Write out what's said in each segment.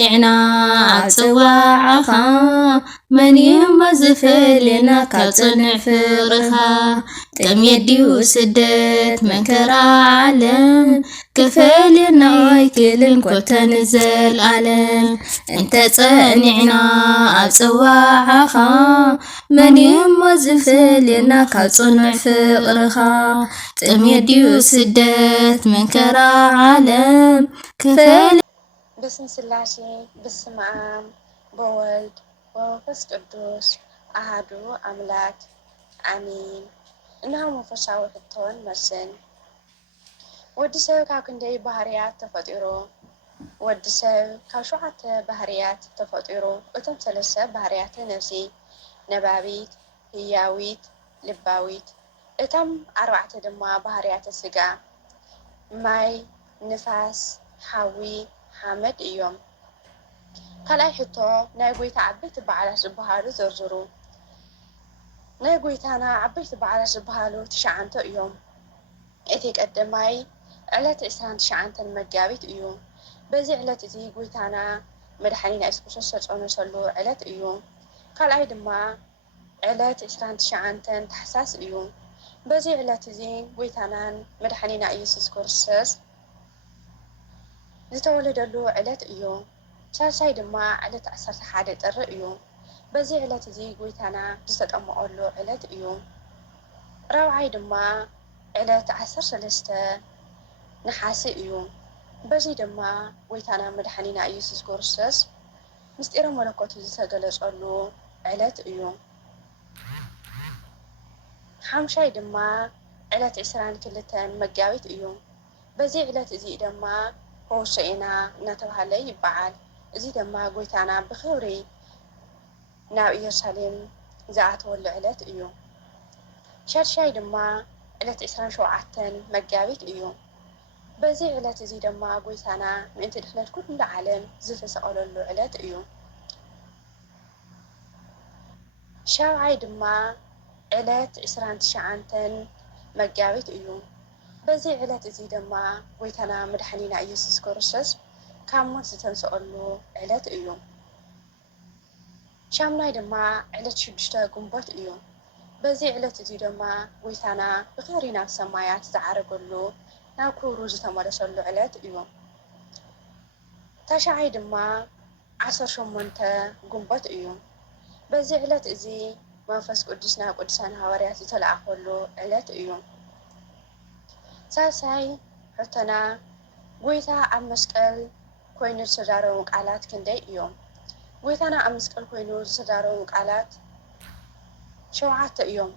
تጸنعنا عصواعخا من يمزفلنا كصنع فرخا كم يديو سدت من كرا عالم كفلنا كلن كتنزل عالم انت ጸنعنا عصواعخا من يمزفلنا كصنع فرخا كم يديو سدت من كرا عالم كفل بسم سلاشي بسم عام بولد ومنفس قدوس أحدو أملاك آمين إنها منفشاو حطون مرسن ودسو كاكندي بحريات تفطيرو ودسو كاشوعة بحريات تفطيرو وتم ثلاثة بحريات نفسي نبابيت هياويت لباويت اتم أربعة دما بحريات السقا ماي نفاس حاوي حامد إيوم كلاي حتى ناقويت عبيت بعلاش بهالو زرزرو ناقويت أنا عبيت بعلاش بهالو تشعنتو إيوم إتيك قدماي علت إسان تشعنتن مجابيت إيوم بزي علت إزي قويت أنا مدحنين أسكوشن شرطون سلو علت إيوم كلاي دما علت إسان تشعنتن تحساس إيوم بزي علت إزي قويت أنا مدحنين أيسوس كورسس زتولدلو علت إيوم شاشاي دما علت عسرت حادة الرئيو بزي علت زي قويتانا جسد أمقولو علت إيو راوعي دما علت عسر سلسة نحاسي إيو بزي دما قويتانا مدحنينا إيسوس كورسس مستيرا ملكوتو زي سجلس أولو علت إيو حامشاي دما علت عسران كلتان مقاويت إيو بزي علت زي دما هو شئنا نتوهالي يبعال زي دما قويتانا بخوري ناو إيرساليم زعتولو علت إيو شاشاي دما علت إسران شوعتن مقابيت إيو بزي علت زي دما قويتانا من تدخلت كل العالم زتسألولو علت إيو شاوعي دما علت إسران تشعنتن مقابيت إيو بزي علت زي دما قويتانا مدحنينا إيسوس كورسس كامون ستنسألو علت إيو شامناي دما علت شدشتا قنبوت إيو بزي علت زي دما قويتانا بخيرينا بسمايات زعرقلو ناكورو زتمارسلو علت إيو تاشعي دما 18 قنبوت إيو بزي علت زي منفس قدسنا قدسان هواريات زتلعقلو علت إيو ساساي حتنا قويتا عم مسكال كوينو تسدارو مقالات كندي إيو قويتانا عم مسكال كوينو تسدارو مقالات شوعات إيوم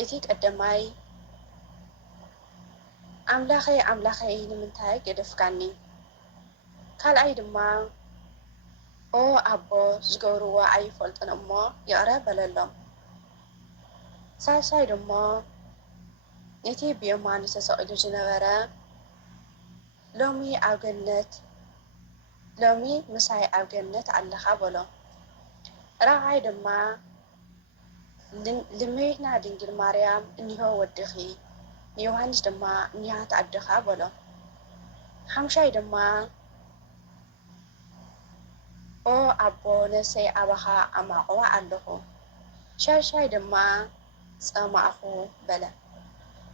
إتيك قدماي أملاخي نمنتاي قدفكاني كالأي دما أو أبو زغوروا أي فلطن أمو يقرأ بلالهم ساساي دما نتي بيومان تسألو جنورا لومي مساي أو جنت علخا بلو راعي دما لمينا دنجل مريم إنه ودخي يوهانس دما نيات عدخا بلو حمشاي دما أو أبو نسي أبخا أماقوا علخو شاشاي دما سأماقو بلا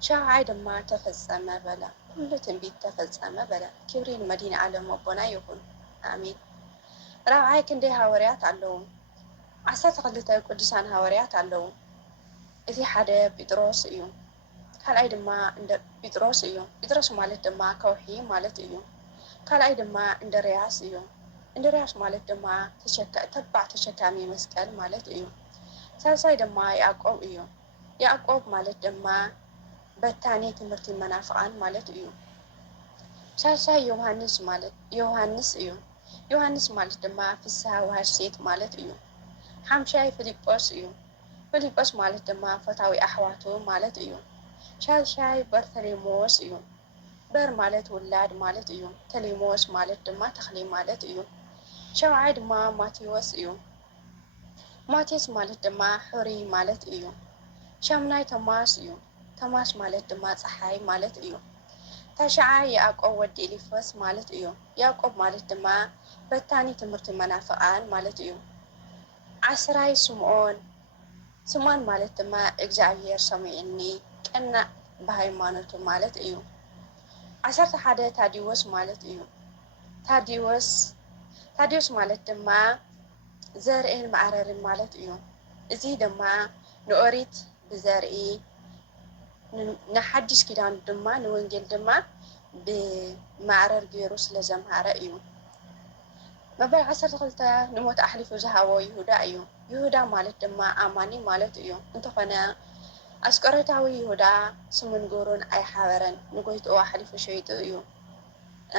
شاعي دما تفزم بلا كل تنبيت تفزم بلا كبرين مدينة عالم وبنا يكون آمين راعي كندي هاوريات علوم عسات قلتا قدسان هاوريات علوم إذي حدا بيدروس إيو كالأي دما عند بيدروس إيو بيدروس مالت دما كوحي مالت إيو كالأي دما عند رياس إيو عند رياس مالت دما تبع تشكامي مسكال مالت إيو سالساي دما يعقوب إيو يعقوب مالت دما بتاني تمرتي منافقان مالت إيو سالساي يوهانس إيو يوهانس مالت دما فسها وهرسيت مالت إيو حمشاي فيليبوس إيو فيليبوس مالت دما فتاوي أحواتو مالت إيو شالشاي برثليموس إيو بر مالت ولاد مالت إيو تليموس مالت دما تخلي مالت إيو شوعي دما ماتيوس إيو ماتيس مالت دما حوري مالت إيو شامناي توماس إيو توماس مالت دما صحاي مالت إيو تاشعاي يعقوب ودي إليفوس مالت إيو يعقوب مالت دما በታኒ ትምህርቲ መናፍቃን ማለት እዩ። 10 ስምዖን ማለት ድማ እግዚአብሔር ሰሚዕኒ ቀናእ ብሃይማኖቱ ማለት እዩ። 11 ታዲዎስ ማለት እዩ። ታዲዎስ ማለት ድማ ዘርእን ማዕረርን ማለት እዩ። እዚ ድማ ንኦሪት ብዘርኢ ንሓድሽ ኪዳን ድማ ንወንጌል ድማ ብማዕረር ገይሩ ስለ ዘምሃረ እዩ። መበል 12 ንሞት ኣሕሊፉ ዝሃቦ ይሁዳ እዩ። ይሁዳ ማለት ድማ ኣማኒ ማለት እዩ። እንተኾነ ኣስቆሮታዊ ይሁዳ ስሙን ግብሩን ኣይሓበረን ንጎይትኡ ኣሕሊፉ ሸይጡ እዩ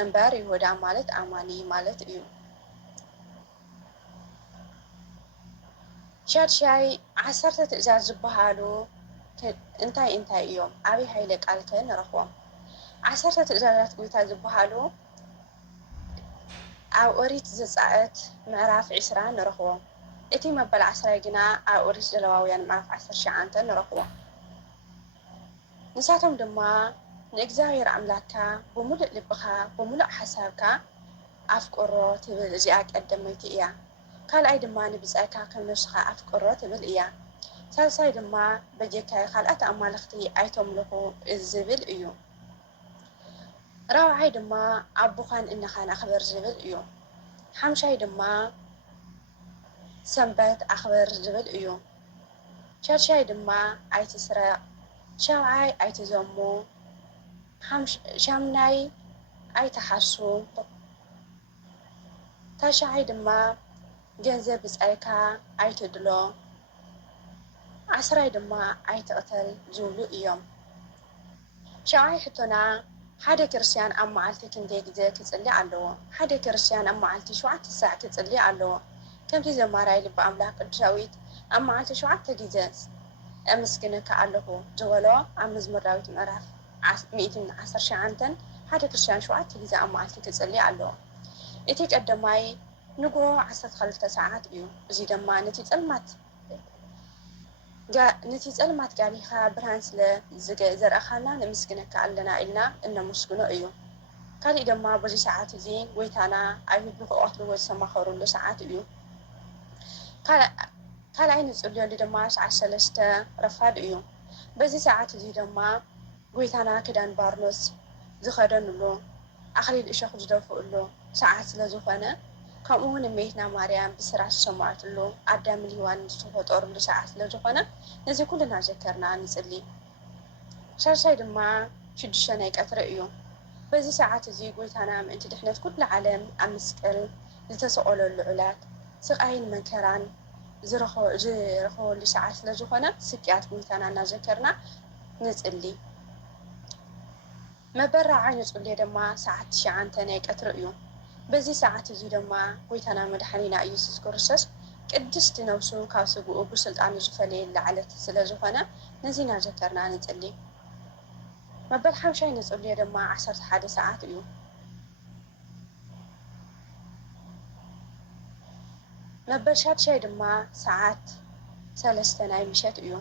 እምበር ይሁዳ ማለት ኣማኒ ማለት እዩ። ሻድሻይ 10 ትእዛዝ ዝበሃሉ እንታይ እዮም? ኣብይ ሃይለ ቃል ከ ንረኽቦም። 10 ትእዛዛት ጎይታ ዝበሃሉ ኣብ ኦሪት ዘጻእት ምዕራፍ 20 ንረኽቦም። እቲ መበል 10 ግና ኣብ ኦሪት ዘሌዋውያን ምዕራፍ 19 ንረኽቦም። ንሳቶም ድማ ንእግዚአብሔር ኣምላክካ ብሙሉእ ልብኻ ብሙሉእ ሓሳብካ ኣፍቅሮ ትብል እዚኣ ቀዳመይቲ እያ። ካልኣይ ድማ ንብፅዕካ ከም ነፍስኻ ኣፍቅሮ ትብል እያ። ሳልሳይ ድማ በጀካይ ካልኦት ኣማልኽቲ ኣይተምልኹ ዝብል እዩ። ራብዓይ ድማ ኣቦኻን እናኻን ኣኽበር ዝብል እዩ። ሓምሻይ ድማ ሰንበት ኣኽበር ዝብል እዩ። ሻድሻይ ድማ ኣይትስረቕ። ሻብዓይ ኣይትዘሙ። ሻምናይ ኣይትሓሱ። ታሽዓይ ድማ ገንዘብ ብፃይካ ኣይትድሎ። 10 ድማ ኣይትቕተል ዝብሉ እዮም። ሻብዓይ ሕቶና ሓደ ክርስቲያን ኣብ መዓልቲ ክንደይ ግዜ ክጽሊ ኣለዎ? ሓደ ክርስቲያን ኣብ መዓልቲ 7 ሰዓት ክጽሊ ኣለዎ። ከምቲ ዘማራይ ልበ ኣምላክ ቅዱስ ዳዊት ኣብ መዓልቲ 7 ግዜ ኣመስግነካ ኣለኹ ዝበሎ ኣብ መዝሙር ዳዊት ምዕራፍ 119 ሓደ ክርስቲያን 7 ግዜ ኣብ መዓልቲ ክጽሊ ኣለዎ። እቲ ቀዳማይ ንግሆ 12 ሰዓት እዩ። እዚ ድማ ነቲ ጸልማት ጋሊኻ ብርሃን ስለ ዘርአኻና ነመስግነካ ኣለና ኢልና እነመስግኖ እዩ። ካሊእ ድማ በዚ ሰዓት እዚ ጎይታና ኣይሁድ ንክቐትልዎ ዝተማኸሩሉ ሰዓት እዩ። ካልኣይ ንጽልየሉ ድማ ሰዓት 3 ረፋድ እዩ። በዚ ሰዓት እዚ ድማ ጎይታና ክዳን ባርኖስ ዝኸደንሉ ኣኽሊል እሾኽ ዝደፍኡሉ ሰዓት ስለ ዝኾነ ከምኡ እውን እመቤትና ማርያም ብስራሕ ዝሰማዕትሉ ኣዳምን ሔዋንን ዝተፈጠሩሉ ሰዓት ስለ ዝኾነ ነዚ ኩልና ዘከርና ንጽሊ። ሻድሻይ ድማ 6 ናይ ቀትሪ እዩ። በዚ ሰዓት እዚ ጎይታና ምእንቲ ድሕነት ኩሉ ዓለም ኣብ መስቀል ዝተሰቐለሉ ዕላት ስቃይን መከራን ዝረኸበሉ ሰዓት ስለ ዝኾነ ስቅያት ጎይታና እናዘከርና ንጽሊ። መበል 4 ንጽልዮ ድማ ሰዓት 9 ናይ ቀትሪ እዩ። በዚ ሰዓት እዚ ድማ ጎይታና መድሓኒና ኢየሱስ ክርስቶስ ቅድስቲ ነብሱ ካብ ስግኡ ብስልጣኑ ዝፈለየላ ዕለት ስለ ዝኾነ ነዚ እናዘከርና ንጽሊ። መበል 5 ንጽልዮ ድማ 11 ሰዓት እዩ። መበል 6 ድማ ሰዓት 3 ናይ ምሸት እዩ።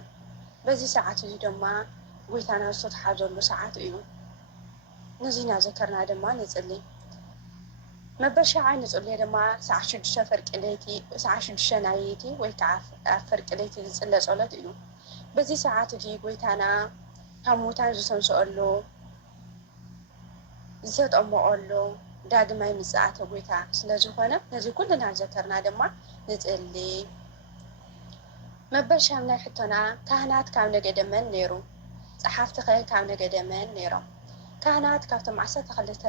በዚ ሰዓት እዚ ድማ ጎይታና ዝተተሓዘሉ ሰዓት እዩ። ነዚ እናዘከርና ድማ ንጽሊ። መበል 7 ንጽልዮ ድማ ሰዓት 6 ፈርቂ ለይቲ ሰዓት 6 ናይቲ ወይ ከዓ ፈርቂ ለይቲ ዝጽለ ጸሎት እዩ። በዚ ሰዓት እዚ ጎይታና ካብ ሙታን ዝተንስአሉ ዝተጠመቐሉ ዳግማይ ምጽኣተ ጎይታ ስለ ዝኾነ ነዚ ኩልና ዘከርና ድማ ንጽሊ። መበል 8 ሕቶና ካህናት ካብ ነገደ መን ነይሩ? ጸሓፍቲ ኸ ካብ ነገደ መን ነይሮም? ካህናት ካብቶም 12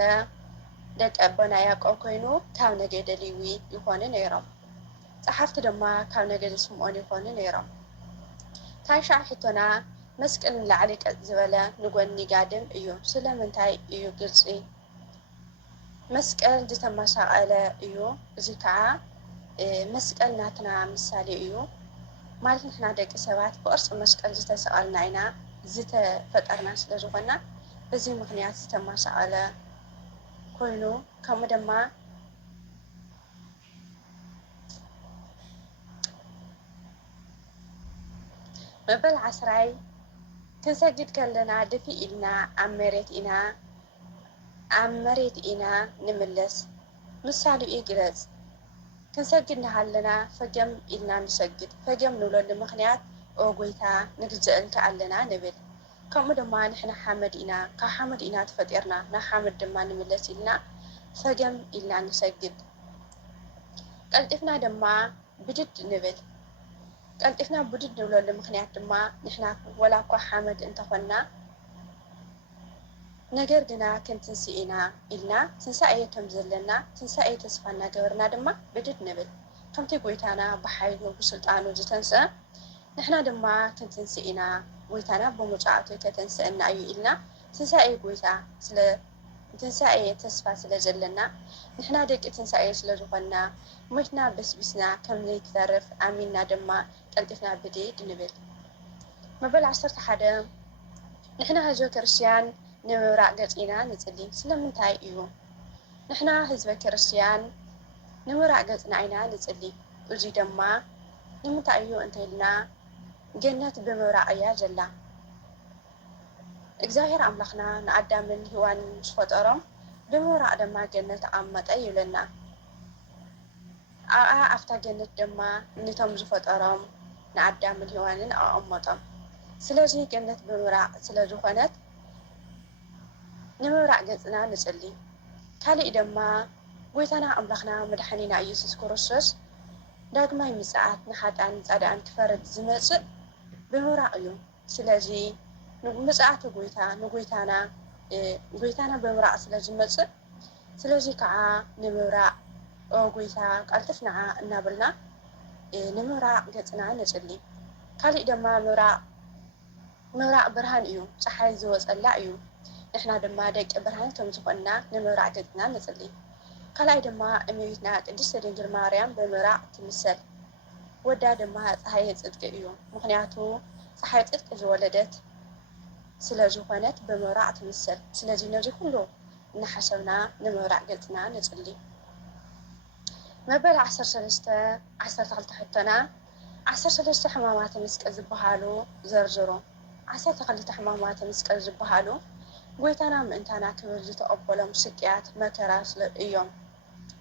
ደቀ ኣቦና ያዕቆብ ኮይኑ ካብ ነገደ ሌዊ ይኾኑ ነይሮም። ጸሓፍቲ ድማ ካብ ነገደ ስምዖን ይኾኑ ነይሮም። ታሽዓ ሕቶና መስቀል ንላዕሊ ቀጥ ዝበለ ንጎኒ ጋድም እዩ። ስለምንታይ እዩ ግልጺ? መስቀል ዝተመሳቐለ እዩ። እዚ ከዓ መስቀል ናትና ምሳሌ እዩ ማለት ንሕና ደቂ ሰባት ብቅርፂ መስቀል ዝተሰቐልና ኢና ዝተፈጠርና ስለ ዝኾና በዚ ምክንያት ዝተመሳቐለ ኮይኑ ከምኡ ድማ መበል 10 ክንሰግድ ከለና ድፊ ኢልና ኣብ መሬት ኢና ንምለስ። ምሳሌኡ ይግለጽ። ክንሰግድ እናሃለና ፈገም ኢልና ንሰግድ ፈገም ንብለሉ ምክንያት ጎይታ ንግዝአልካ ኣለና ንብል ከምኡ ድማ ንሕና ሓመድ ኢና ካብ ሓመድ ኢና ተፈጢርና ናብ ሓመድ ድማ ንምለስ ኢልና ፈገም ኢልና ንሰግድ ቀልጢፍና ድማ ብድድ ንብል ቀልጢፍና ብድድ ንብለሉ ምክንያት ድማ ንሕና ወላ እኳ ሓመድ እንተኾንና ነገር ግና ክንትንስእ ኢና ኢልና ትንሳኤ ከም ዘለና ትንሳኤ ተስፋ እናገበርና ድማ ብድድ ንብል ከምቲ ጎይታና ብሓይሉ ብስልጣኑ ዝተንስአ ንሕና ድማ ክንትንስእ ኢና ጎይታና ብሙፃእቱ ከተንስአና እዩ ኢልና ትንሳኤ ጎይታ ስለ ትንሳኤ ተስፋ ስለ ዘለና ንሕና ደቂ ትንሳኤ ስለ ዝኾንና ሞትና በስቢስና ከም ዘይትተርፍ ኣሚንና ድማ ቀልጢፍና ብድድ ንብል መበል 11 ንሕና ህዝበ ክርስቲያን ንምብራቅ ገፂና ንፅሊ ስለምንታይ እዩ ንሕና ህዝበ ክርስቲያን ንምብራቅ ገፅና ኢና ንፅሊ እዙይ ድማ ንምንታይ እዩ እንተኢልና ገነት ብምብራቅ እያ ዘላ እግዚኣብሔር ኣምላኽና ንኣዳምን ሔዋንን ዝፈጠሮም ብምብራቅ ድማ ገነት ኣቐመጠ ይብለና ኣብታ ገነት ድማ ነቶም ዝፈጠሮም ንኣዳምን ሔዋንን ኣቐመጦም ስለዚ ገነት ብምብራቅ ስለ ዝኾነት ንምብራቅ ገፅና ንፅሊ ካሊእ ድማ ጎይታና ኣምላኽና መድሓኒና ኢየሱስ ክርስቶስ ዳግማይ ምጽኣት ንሓጣን ጻድቃን ክፈርድ ዝመጽእ ብምብራቅ እዩ ስለዚ ምጽኣቱ ጎይታ ንጎይታና ጎይታና ብምብራቅ ስለ ዝመጽእ ስለዚ ከዓ ንምብራቅ ጎይታ ቃልጥፍና እናበልና ንምብራቅ ገፅና ንፅሊ ካሊእ ድማ ምብራቅ ብርሃን እዩ ፀሓይ ዝወፀላ እዩ ንሕና ድማ ደቂ ብርሃን ከም ዝኾንና ንምብራቅ ገፅና ንፅሊ ካልኣይ ድማ እመቤትና ቅድስቲ ድንግል ማርያም ብምብራቅ ትምሰል ወዳ ድማ ፀሓይ ፅድቂ እዩ ምክንያቱ ፀሓይ ፅድቂ ዝወለደት ስለ ዝኾነት ብምብራቅ ትምሰል ስለዚ ነዚ ኩሉ እናሓሰብና ንምብራቅ ገፅና ንፅሊ መበል 12 ሕቶና 13 ሕማማት መስቀል ዝበሃሉ ዘርዝሩ 12 ሕማማት መስቀል ዝበሃሉ ጎይታና ምእንታና ክብል ዝተቀበሎም ስቅያት መከራ እዮም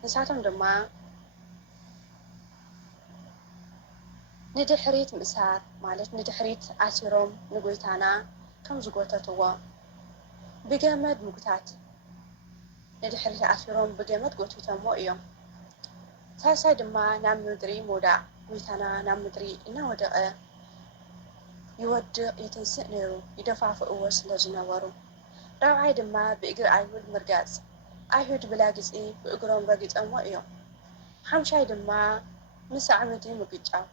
ንሳቶም ድማ ንድሕሪት ምእሳር ማለት ንድሕሪት ኣሲሮም ንጎይታና ከም ዝጎተትዎ ብገመድ ምጉታት ንድሕሪት ኣሲሮም ብገመድ ጎቲቶሞ እዮም ሳልሳይ ድማ ናብ ምድሪ ምውዳቅ ጎይታና ናብ ምድሪ እናወደቀ ይወድቅ ይትንስእ ነይሩ ይደፋፍእዎ ስለ ዝነበሩ ራብዓይ ድማ ብእግሪ ኣይሁድ ምርጋፅ ኣይሁድ ብላ ግፂ ብእግሮም ረጊፆሞ እዮም ሓምሻይ ድማ ምስ ኣዕምዲ ምግጫው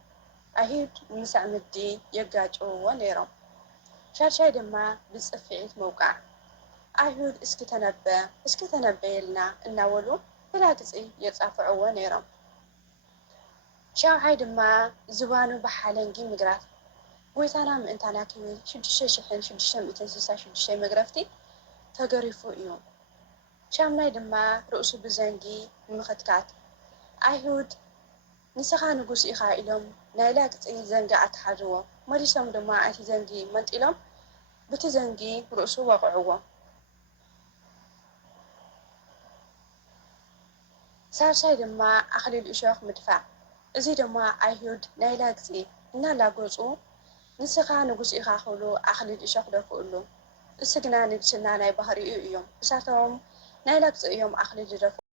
ኣይሁድ ምስ ኣዕምዲ የጋጭውዎ ነይሮም ሻድሻይ ድማ ብፅፍዒት መውቃዕ ኣይሁድ እስኪ ተነበየልና እናበሉ ብላ ግፂ የጻፍዕዎ ነይሮም ሻውዓይ ድማ ዝባኑ ብሓለንጊ ምግራፍ ጎይታና ምእንታና ክብል 6666 መግረፍቲ ተገሪፉ እዩ ሻምናይ ድማ ርእሱ ብዘንጊ ምኽትካት ኣይሁድ ንስኻ ንጉስ ኢኻ ኢሎም ናይ ላግፂ ዘንጊ ኣትሓዝዎ መሊሶም ድማ እቲ ዘንጊ መንጢሎም በቲ ዘንጊ ርእሱ ወቕዕዎ ሳልሳይ ድማ ኣክሊል እሾኽ ምድፋዕ እዚ ድማ ኣይሁድ ናይ ላግፂ እናላገፁ ንስኻ ንጉስ ኢኻ ክብሉ ኣክሊል እሾኽ ደፍኡሉ እስግና ንግስና ናይ ባህሪኡ እዮም እሳቶም ናይ ላግፂ እዮም ኣክሊል ዝደፍኡ